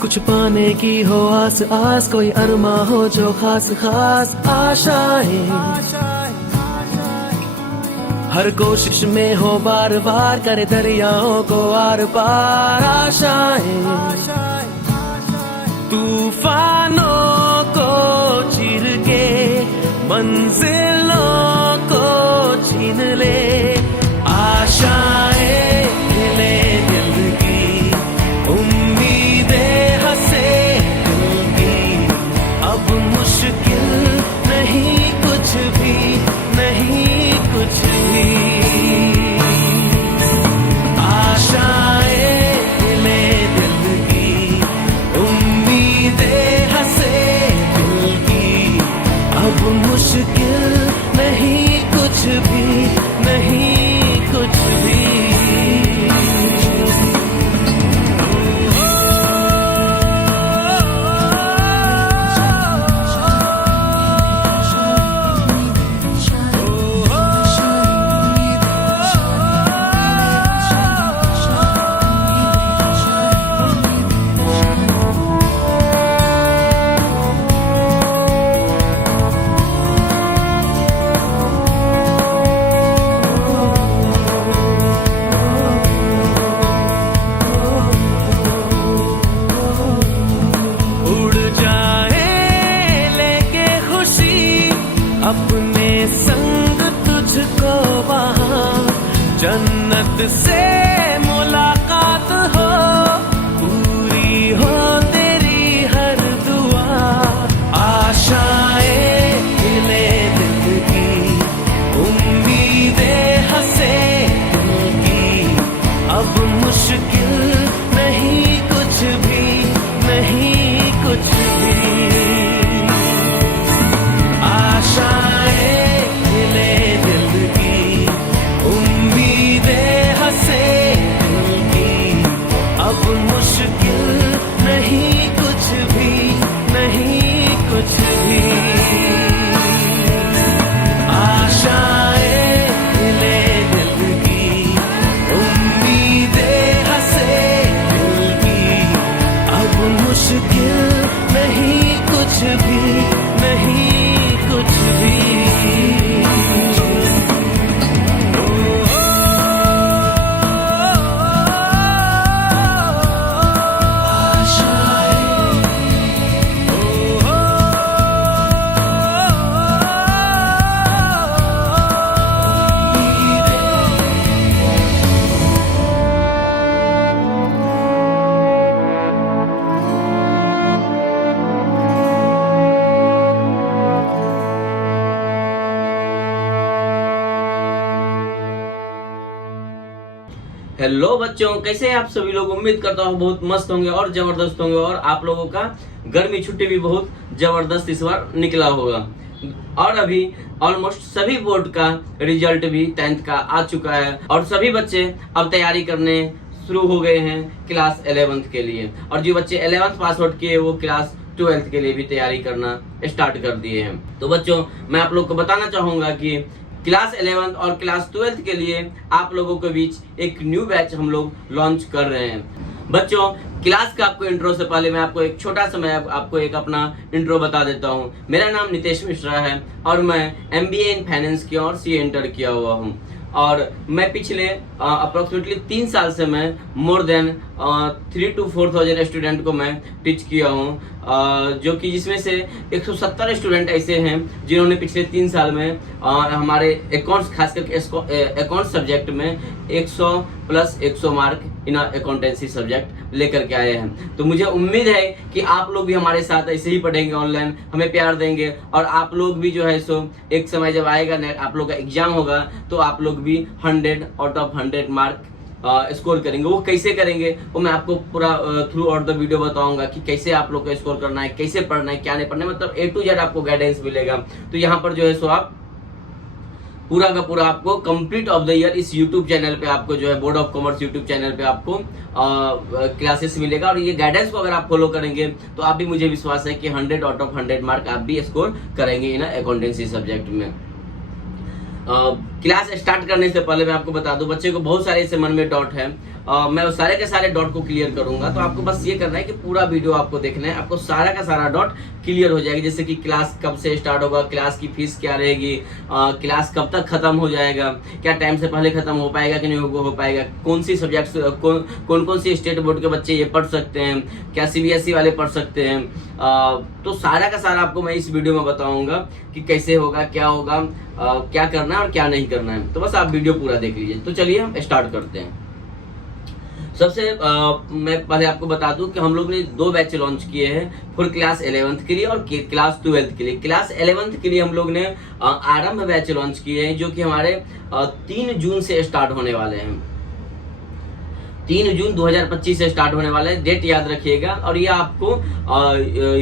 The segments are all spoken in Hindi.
कुछ पाने की हो आस आस, कोई अरमा हो जो खास खास आशाएं, हर कोशिश में हो बार बार करे दरियाओं को आर पार आशाएं, तूफानों को चीर के मंजिलों को छीन ले, आशाएं खिले दिल की, उम्मीदें हंसे दिल की, अब मुश्किल नहीं कुछ भी, नहीं कुछ भी, आशाएं खिले दिल की, उम्मीदें हंसे दिल की, अब मुश्किल नहीं कुछ भी, नहीं कुछ भी। अपने संग तुझको वहाँ जन्नत से मुलाकात हो, पूरी हो तेरी हर दुआ, आशाएं खिले दिल की, उम्मीदें हंसे दिल की, अब मुश्किल नहीं कुछ भी, नहीं कुछ भी, आशाएं खिले दिल की, उम्मीदें हंसे दिल की, अब मुश्किल नहीं कुछ भी, नहीं कुछ भी, आशाएं खिले दिल की, उम्मीदें हंसे दिल की, अब मुश्किल नहीं कुछ भी, नहीं कुछ भी। हेलो बच्चों, कैसे हैं आप सभी लोग। उम्मीद करता हूँ बहुत मस्त होंगे और जबरदस्त होंगे, और आप लोगों का गर्मी छुट्टी भी बहुत जबरदस्त इस बार निकला होगा। और अभी ऑलमोस्ट सभी बोर्ड का रिजल्ट भी 10th का आ चुका है, और सभी बच्चे अब तैयारी करने शुरू हो गए हैं क्लास 11th के लिए, और जो बच्चे 11th पास आउट किए वो क्लास 12th के लिए भी तैयारी करना स्टार्ट कर दिए हैं। तो बच्चों, मैं आप लोग को बताना चाहूंगा कि क्लास 11th और क्लास 12th के लिए आप लोगों के बीच एक न्यू बैच हम लोग लॉन्च कर रहे हैं। बच्चों, क्लास का आपको इंट्रो से पहले मैं आपको एक छोटा सा आपको एक अपना इंट्रो बता देता हूँ। मेरा नाम नितेश मिश्रा है और मैं MBA इन फाइनेंस की और CA इंटर किया हुआ हूँ, और मैं पिछले अप्रोक्सीमेटली 3 साल से मैं मोर देन 3 to 4,000 स्टूडेंट को मैं टीच किया हूँ, जो कि जिसमें से 170 स्टूडेंट ऐसे हैं जिन्होंने पिछले 3 साल में हमारे अकाउंट्स, खास करके अकाउंट सब्जेक्ट में 100 plus 100 mark in accountancy subject लेकर के आए हैं। तो मुझे उम्मीद है कि आप लोग भी हमारे साथ ऐसे ही पढ़ेंगे, ऑनलाइन हमें प्यार देंगे, और आप लोग भी जो है सो एक समय जब आएगा आप लोग का एग्जाम होगा तो आप लोग भी 100 आउट ऑफ 100 मार्क स्कोर करेंगे। वो कैसे करेंगे वो मैं आपको पूरा थ्रू आउट द वीडियो बताऊंगा कि कैसे आप लोग को स्कोर करना है, कैसे पढ़ना है, क्या नहीं पढ़ना है, मतलब A to Z आपको गाइडेंस मिलेगा। तो यहाँ पर जो है सो आप पूरा का पूरा आपको कंप्लीट ऑफ द ईयर इस यूट्यूब चैनल पे आपको जो है board of commerce YouTube channel पे आपको क्लासेस मिलेगा, और ये गाइडेंस को अगर आप फॉलो करेंगे तो आप भी, मुझे विश्वास है कि 100 आउट ऑफ 100 मार्क आप भी स्कोर करेंगे इन अकाउंटेंसी सब्जेक्ट में। क्लास स्टार्ट करने से पहले मैं आपको बता दूं, बच्चे को बहुत सारे ऐसे मन में डाउट है, मैं उस सारे के सारे डाउट को क्लियर करूंगा। तो आपको बस ये करना है कि पूरा वीडियो आपको देखना है, आपको सारा का सारा डाउट क्लियर हो जाएगा। जैसे कि क्लास कब से स्टार्ट होगा, क्लास की फीस क्या रहेगी, क्लास कब तक खत्म हो जाएगा, क्या टाइम से पहले खत्म हो पाएगा कि नहीं हो पाएगा, कौन सी सब्जेक्ट कौन सी स्टेट बोर्ड के बच्चे ये पढ़ सकते हैं, क्या CBSE वाले पढ़ सकते हैं। तो सारा का सारा आपको मैं इस वीडियो में बताऊंगा कि कैसे होगा, क्या होगा, क्या करना है और क्या नहीं करना है। तो बस आप वीडियो पूरा देख लीजिए। तो चलिए हम स्टार्ट करते हैं। सबसे मैं पहले आपको बता दूं कि हम लोग ने 2 बैच लॉन्च किए हैं, फुल क्लास 11th के लिए और क्लास 12th के लिए। क्लास 11th के लिए हम लोग ने आरंभ बैच लॉन्च किए हैं, जो कि हमारे 3 जून से स्टार्ट होने वाले हैं। 3 जून 2025 से स्टार्ट होने वाला है, डेट याद रखिएगा। और ये आपको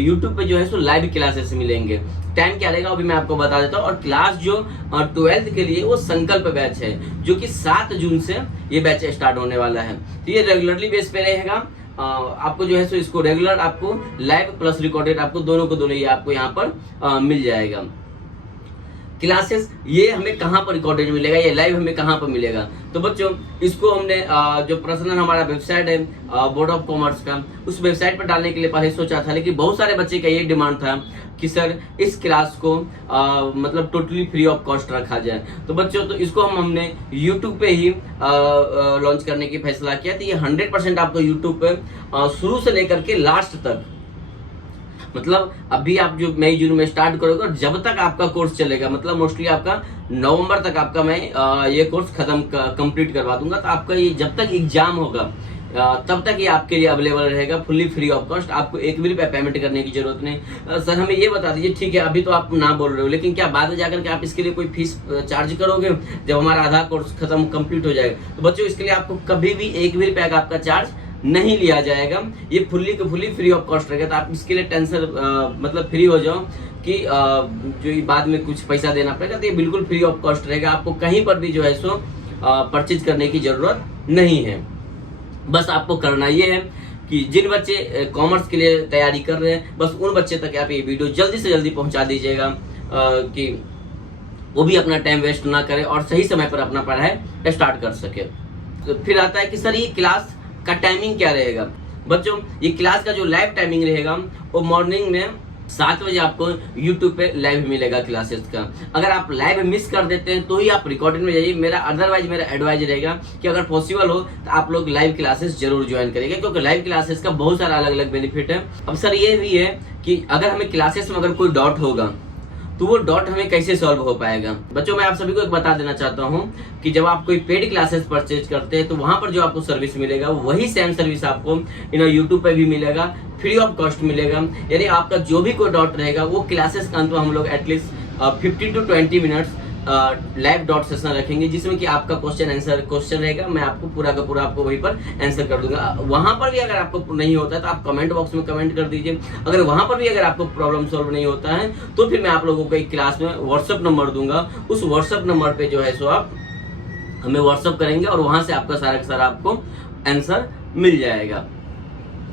YouTube पे जो है सो लाइव क्लासेस मिलेंगे। टाइम क्या रहेगा अभी मैं आपको बता देता हूँ। और क्लास जो 12th के लिए वो संकल्प बैच है, जो कि 7 जून से ये बैच स्टार्ट होने वाला है। तो ये रेगुलरली बेस पे रहेगा। आपको जो है सो इसको रेगुलर आपको लाइव प्लस रिकॉर्डेड आपको दोनों को दोनों ये आपको यहाँ पर मिल जाएगा। क्लासेस ये हमें कहाँ पर रिकॉर्डेड मिलेगा, ये लाइव हमें कहाँ पर मिलेगा। तो बच्चों इसको हमने जो पर्सनल हमारा वेबसाइट है बोर्ड ऑफ कॉमर्स का, उस वेबसाइट पर डालने के लिए पहले सोचा था, लेकिन बहुत सारे बच्चे का ये डिमांड था कि सर इस क्लास को मतलब टोटली फ्री ऑफ कॉस्ट रखा जाए। तो बच्चों तो इसको हमने यूट्यूब पे ही लॉन्च करने की फैसला किया। तो ये 100% आपको यूट्यूब पे शुरू से लेकर के लास्ट तक, मतलब अभी आप जो मई जून में स्टार्ट करोगे और जब तक आपका कोर्स चलेगा, मतलब मोस्टली आपका नवंबर तक आपका मैं ये कोर्स खत्म कंप्लीट करवा दूंगा। तो आपका ये जब तक एग्जाम होगा तब तक ये आपके लिए अवेलेबल रहेगा, फुल्ली फ्री ऑफ कॉस्ट। आपको 1 भी रुपया पेमेंट करने की जरूरत नहीं। सर हमें ये बता दीजिए, ठीक है अभी तो आप ना बोल रहे हो, लेकिन क्या बाद में जाकर के आप इसके लिए कोई फीस चार्ज करोगे जब हमारा आधा कोर्स खत्म कंप्लीट हो जाएगा? तो बच्चों इसके लिए आपको कभी भी 1 भी रुपया का आपका चार्ज नहीं लिया जाएगा। ये फुल्ली फ्री ऑफ कॉस्ट रहेगा। तो आप इसके लिए टेंशन मतलब फ्री हो जाओ कि जो बाद में कुछ पैसा देना पड़ेगा। तो ये बिल्कुल फ्री ऑफ कॉस्ट रहेगा, आपको कहीं पर भी जो है सो परचेज करने की जरूरत नहीं है। बस आपको करना ये है कि जिन बच्चे कॉमर्स के लिए तैयारी कर रहे हैं, बस उन बच्चे तक आप ये वीडियो जल्दी से जल्दी पहुंचा दीजिएगा कि वो भी अपना टाइम वेस्ट ना करे और सही समय पर अपना पढ़ाई स्टार्ट कर सके। तो फिर आता है कि सर ये क्लास का टाइमिंग क्या रहेगा? बच्चों ये क्लास का जो लाइव टाइमिंग रहेगा वो मॉर्निंग में 7 बजे आपको YouTube पे लाइव मिलेगा क्लासेस का। अगर आप लाइव मिस कर देते हैं तो ही आप रिकॉर्डेड में जाइए। मेरा एडवाइज रहेगा कि अगर पॉसिबल हो तो आप लोग लाइव क्लासेस जरूर ज्वाइन करेंगे, क्योंकि लाइव क्लासेस का बहुत सारा अलग अलग बेनिफिट है। अब सर ये भी है कि अगर हमें क्लासेस में अगर कोई डाउट होगा तो वो डॉट हमें कैसे सॉल्व हो पाएगा? बच्चों मैं आप सभी को एक बता देना चाहता हूं कि जब आप कोई पेड क्लासेस परचेज करते हैं तो वहां पर जो आपको सर्विस मिलेगा वही सेम सर्विस आपको यूट्यूब पे भी मिलेगा, फ्री ऑफ कॉस्ट मिलेगा। यानी आपका जो भी कोई डॉट रहेगा वो क्लासेस का अंत में हम लोग at least 15 to 20 minutes live dot session रखेंगे, जिसमें कि आपका क्वेश्चन रहेगा। मैं आपको पूरा का पूरा आपको वहीं पर आंसर कर दूंगा। वहां पर भी अगर आपको नहीं होता है तो आप कमेंट बॉक्स में कमेंट कर दीजिए। अगर वहां पर भी अगर आपको प्रॉब्लम सॉल्व नहीं होता है तो फिर मैं आप लोगों को एक क्लास में व्हाट्सएप नंबर दूंगा। उस व्हाट्सएप नंबर पे जो है सो आप हमें व्हाट्सएप करेंगे और वहां से आपका सारा का सारा आपको आंसर मिल जाएगा।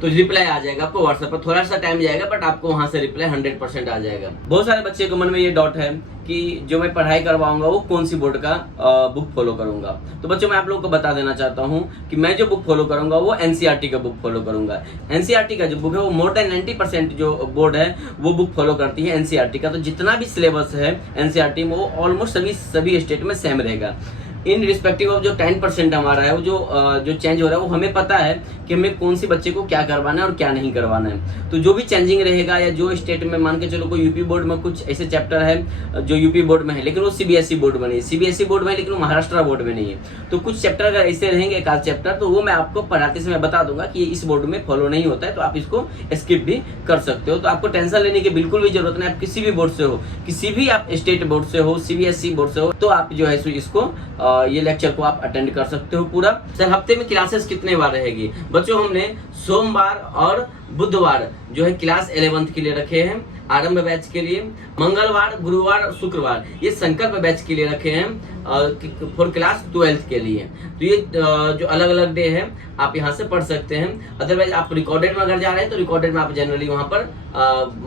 तो रिप्लाई आ जाएगा आपको व्हाट्सएप पर। थोड़ा सा टाइम जाएगा बट आपको वहां से रिप्लाई 100% आ जाएगा। बहुत सारे बच्चे के मन में ये डाउट है कि जो मैं पढ़ाई करवाऊंगा वो कौन सी बोर्ड का बुक फॉलो करूंगा। तो बच्चों मैं आप लोगों को बता देना चाहता हूं कि मैं जो बुक फॉलो करूंगा वो एनसीईआरटी का बुक फॉलो करूंगा। एनसीईआरटी का जो बुक है वो मोर देन 90% जो बोर्ड है वो बुक फॉलो करती है एनसीईआरटी का। तो जितना भी सिलेबस है एनसीईआरटी में वो ऑलमोस्ट सभी स्टेट में सेम रहेगा। इन रिस्पेक्टिव ऑफ जो 10% हमारा है वो जो चेंज हो रहा है वो हमें पता है कि हमें कौन सी बच्चे को क्या करवाना है और क्या नहीं करवाना है। तो जो भी चेंजिंग रहेगा या जो स्टेट में मान के चलो कोई यूपी बोर्ड में कुछ ऐसे चैप्टर है जो यूपी बोर्ड में है लेकिन वो सीबीएसई बोर्ड में नहीं, सीबीएसई बोर्ड में लेकिन वो महाराष्ट्र बोर्ड में नहीं है। तो कुछ चैप्टर अगर ऐसे रहेंगे एक आध चैप्टर तो वो मैं आपको पढ़ाते समय बता दूंगा कि इस बोर्ड में फॉलो नहीं होता है, तो आप इसको स्किप भी कर सकते हो। तो आपको टेंशन लेने की बिल्कुल भी जरूरत नहीं। आप किसी भी बोर्ड से हो, किसी भी आप स्टेट बोर्ड से हो, सीबीएसई बोर्ड से हो, तो आप जो है इसको ये लेक्चर को आप अटेंड कर सकते हो पूरा। सर हफ्ते में क्लासेस कितने बार रहेगी? बच्चों हमने सोमवार और बुधवार जो है क्लास 11th के लिए रखे हैं आरंभ बैच के लिए, मंगलवार, गुरुवार और शुक्रवार ये संकल्प बैच के लिए रखे हैं फॉर क्लास 12th के लिए। तो ये जो अलग अलग डे है आप यहाँ से पढ़ सकते हैं। अदरवाइज आप रिकॉर्डेड में अगर जा रहे हैं तो रिकॉर्डेड में आप जनरली वहाँ पर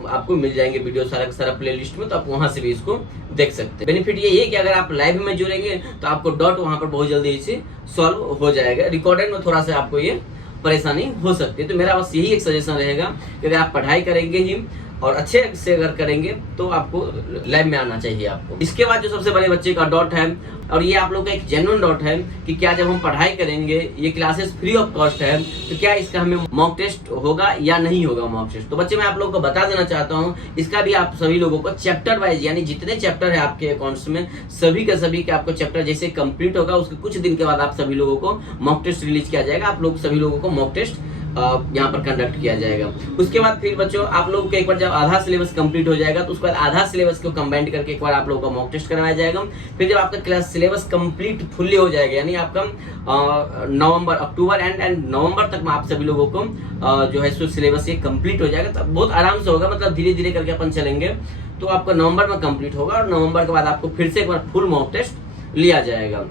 आपको मिल जाएंगे वीडियो सारा प्लेलिस्ट में, तो आप वहाँ से भी इसको देख सकते हैं। बेनिफिट ये है कि अगर आप लाइव में जुड़ेंगे तो आपको डॉट वहाँ पर बहुत जल्दी से सॉल्व हो जाएगा। रिकॉर्डेड में थोड़ा सा आपको ये परेशानी हो सकती है। तो मेरा बस यही एक सजेशन रहेगा कि अगर आप पढ़ाई करेंगे ही और अच्छे से अगर करेंगे तो आपको लाइव में आना चाहिए आपको। इसके बाद जो सबसे बड़े बच्चे का डॉट है, और ये आप लोग का एक जेन्युइन डॉट है कि क्या जब हम पढ़ाई करेंगे, ये क्लासेस फ्री ऑफ कॉस्ट है, तो क्या इसका हमें मॉक टेस्ट होगा या नहीं होगा मॉक टेस्ट। तो बच्चे मैं आप लोगों को बता देना चाहता हूँ, इसका भी आप सभी लोगों को चैप्टर वाइज यानी जितने चैप्टर है आपके अकाउंट्स में सभी के आपको चैप्टर जैसे कंप्लीट होगा उसके कुछ दिन के बाद आप सभी लोगों को मॉक टेस्ट रिलीज किया जाएगा। आप लोग सभी लोगों को मॉक टेस्ट यहाँ पर कंडक्ट किया जाएगा। उसके बाद फिर बच्चों आप लोगों को एक बार जब आधा सिलेबस कंप्लीट हो जाएगा तो उसके बाद आधा सिलेबस को कंबाइन करके एक बार आप लोगों का मॉक टेस्ट करवाया जाएगा। फिर जब आपका क्लास सिलेबस कंप्लीट फुल्ली हो जाएगा यानी आपका नवंबर, अक्टूबर एंड नवंबर तक में आप सभी लोगों को जो है सो सिलेबस ये कंप्लीट हो जाएगा। तो बहुत आराम से होगा, मतलब धीरे धीरे करके अपन चलेंगे तो आपका नवंबर में कंप्लीट होगा और नवंबर के बाद आपको फिर से एक बार फुल मॉक टेस्ट लिया जाएगा।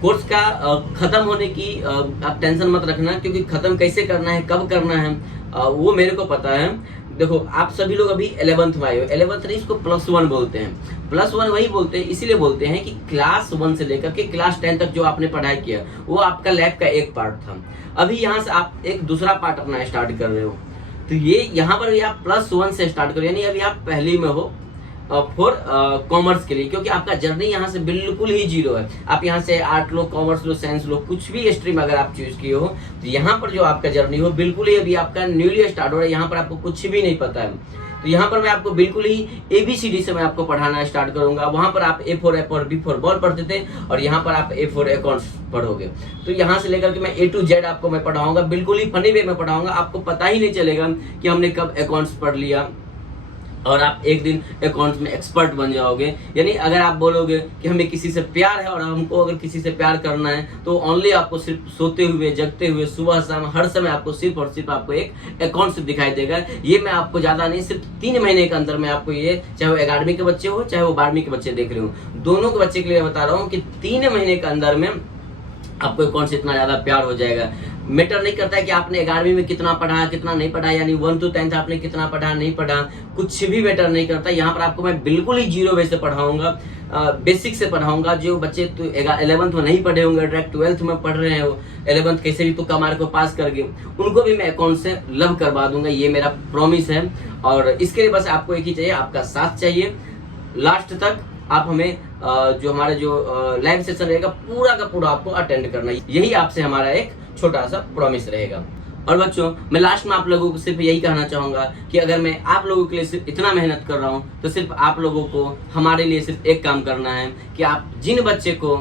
कोर्स का खत्म होने की आप टेंशन मत रखना, क्योंकि खत्म कैसे करना है, कब करना है वो मेरे को पता है। देखो आप सभी लोग अभी 11th में आए हो, 11th नहीं इसको +1 बोलते हैं। +1 वही बोलते हैं, इसीलिए बोलते हैं कि क्लास 1 से लेकर के क्लास 10 तक जो आपने पढ़ाई किया वो आपका लैब का एक पार्ट था। अभी यहाँ से आप एक दूसरा पार्ट अपना स्टार्ट कर रहे हो, तो ये यहाँ पर भी आप +1 से स्टार्ट करो, यानी अभी आप पहली में हो फॉर कॉमर्स के लिए, क्योंकि आपका जर्नी यहाँ से बिल्कुल ही जीरो है। आप यहाँ से आर्ट लो, कॉमर्स लो, साइंस लो, कुछ भी स्ट्रीम अगर आप चूज किए हो तो यहाँ पर जो आपका जर्नी हो बिल्कुल ही अभी आपका न्यूली स्टार्ट हो रहा है। यहाँ पर आपको कुछ भी नहीं पता है, तो यहाँ पर मैं आपको बिल्कुल ही ABCD से मैं आपको पढ़ाना स्टार्ट करूंगा। वहां पर आप A for Apple, B for ball पढ़ते थे और यहाँ पर आप A फॉर अकाउंट्स पढ़ोगे। तो यहाँ से लेकर के मैं A to Z आपको मैं पढ़ाऊंगा, बिल्कुल ही फनी वे में पढ़ाऊंगा। आपको पता ही नहीं चलेगा कि हमने कब अकाउंट्स पढ़ लिया और आप एक दिन अकाउंट्स में एक्सपर्ट बन जाओगे। यानी अगर आप बोलोगे कि हमें किसी से प्यार है और हमको अगर किसी से प्यार करना है तो ओनली आपको सिर्फ सोते हुए, जगते हुए, सुबह शाम हर समय आपको सिर्फ और सिर्फ आपको एक अकाउंट्स दिखाई देगा। ये मैं आपको ज्यादा नहीं, सिर्फ 3 महीने के अंदर में आपको ये, चाहे वो 11वीं के बच्चे हो चाहे वो 12वीं के बच्चे देख रहे हो, दोनों के बच्चे के लिए बता रहा हूँ कि 3 महीने के अंदर में आपको अकाउंट से इतना ज्यादा प्यार हो जाएगा। मैटर नहीं करता है कि आपने 11वीं में कितना पढ़ा कितना नहीं पढ़ा, यानी 1 to 10th आपने कितना पढ़ा नहीं पढ़ा, कुछ भी मैटर नहीं करता। यहाँ पर आपको मैं बिल्कुल ही जीरो वे से पढ़ाऊंगा, बेसिक से पढ़ाऊंगा। जो बच्चे तो 11th में नहीं पढ़े होंगे, डायरेक्ट 12th में पढ़ रहे हैं, 11th कैसे भी तुक्का मार को पास कर गए, उनको भी मैं अकाउंट से लव करवा दूंगा, ये मेरा प्रॉमिस है। और इसके लिए बस आपको एक ही चाहिए, आपका साथ चाहिए। लास्ट तक आप हमें जो हमारे जो लाइव सेशन रहेगा पूरा का पूरा आपको अटेंड करना है, यही आपसे हमारा एक छोटा सा प्रॉमिस रहेगा। और बच्चों मैं लास्ट में आप लोगों को सिर्फ यही कहना चाहूंगा कि अगर मैं आप लोगों के लिए सिर्फ इतना मेहनत कर रहा हूं तो सिर्फ आप लोगों को हमारे लिए सिर्फ एक काम करना है कि आप जिन बच्चे को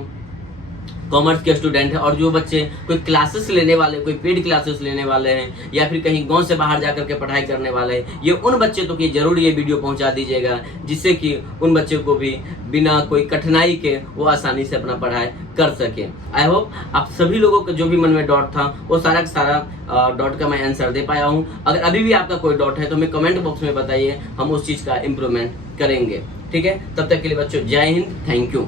कॉमर्स के स्टूडेंट है और जो बच्चे कोई क्लासेस लेने वाले, कोई पेड क्लासेस लेने वाले हैं या फिर कहीं गांव से बाहर जाकर के पढ़ाई करने वाले हैं, ये उन बच्चे तो कि जरूर ये वीडियो पहुंचा दीजिएगा, जिससे कि उन बच्चों को भी बिना कोई कठिनाई के वो आसानी से अपना पढ़ाई कर सके। आई होप आप सभी लोगों का जो भी मन में डाउट था वो सारा का सारा डाउट का मैं आंसर दे पाया हूँ। अगर अभी भी आपका कोई डाउट है तो हमें कमेंट बॉक्स में बताइए, हम उस चीज़ का इम्प्रूवमेंट करेंगे। ठीक है, तब तक के लिए बच्चों जय हिंद, थैंक यू।